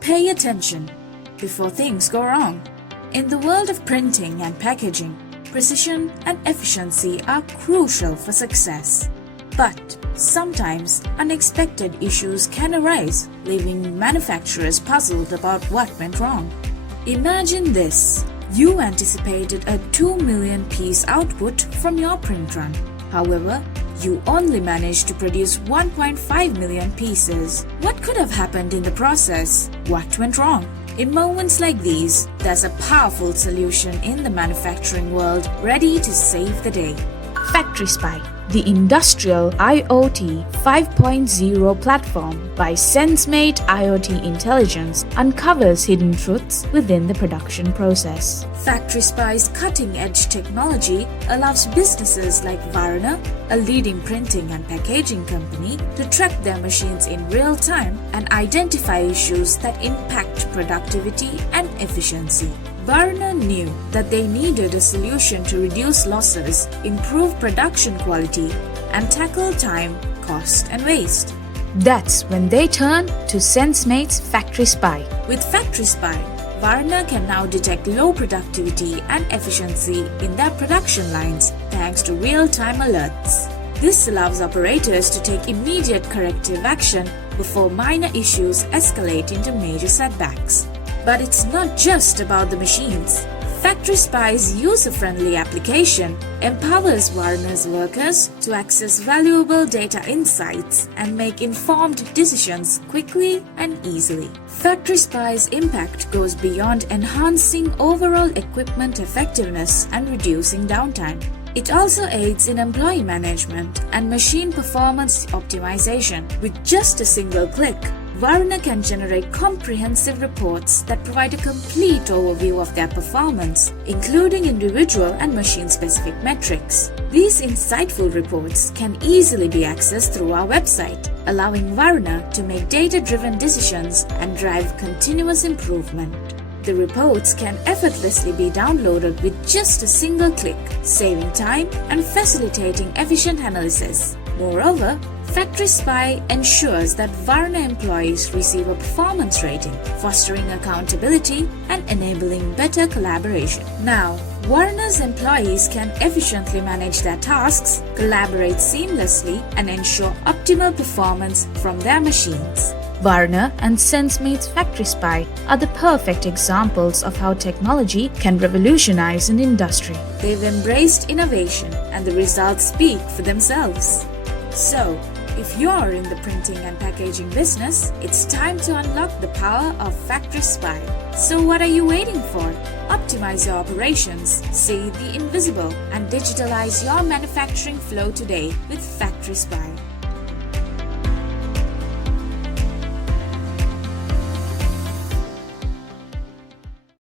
Pay attention before things go wrong. In the world of printing and packaging, precision and efficiency are crucial for success. But sometimes unexpected issues can arise, leaving manufacturers puzzled about what went wrong. Imagine this. You anticipated a 2 million piece output from your print run. However, you only managed to produce 1.5 million pieces. What could have happened in the process? What went wrong? In moments like these, there's a powerful solution in the manufacturing world ready to save the day. FactorySpy, the industrial IoT 5.0 platform by SenzMate IoT Intelligence, uncovers hidden truths within the production process. FactorySpy's cutting-edge technology allows businesses like Varna, a leading printing and packaging company, to track their machines in real time and identify issues that impact productivity and efficiency. Varna knew that they needed a solution to reduce losses, improve production quality, and tackle time, cost, and waste. That's when they turned to SenzMate's FactorySpy. With FactorySpy, Varna can now detect low productivity and efficiency in their production lines thanks to real-time alerts. This allows operators to take immediate corrective action before minor issues escalate into major setbacks. But it's not just about the machines. FactorySpy's user-friendly application empowers Varna's workers to access valuable data insights and make informed decisions quickly and easily. FactorySpy's impact goes beyond enhancing overall equipment effectiveness and reducing downtime. It also aids in employee management and machine performance optimization. With just a single click, Varna can generate comprehensive reports that provide a complete overview of their performance, including individual and machine-specific metrics. These insightful reports can easily be accessed through our website, allowing Varna to make data-driven decisions and drive continuous improvement. The reports can effortlessly be downloaded with just a single click, saving time and facilitating efficient analysis. Moreover, FactorySpy ensures that Varna employees receive a performance rating, fostering accountability and enabling better collaboration. Now, Varna's employees can efficiently manage their tasks, collaborate seamlessly, and ensure optimal performance from their machines. Varna and SenzMate's FactorySpy are the perfect examples of how technology can revolutionize an industry. They've embraced innovation, and the results speak for themselves. So, if you're in the printing and packaging business, it's time to unlock the power of FactorySpy. So what are you waiting for? Optimize your operations, see the invisible, and digitalize your manufacturing flow today with FactorySpy.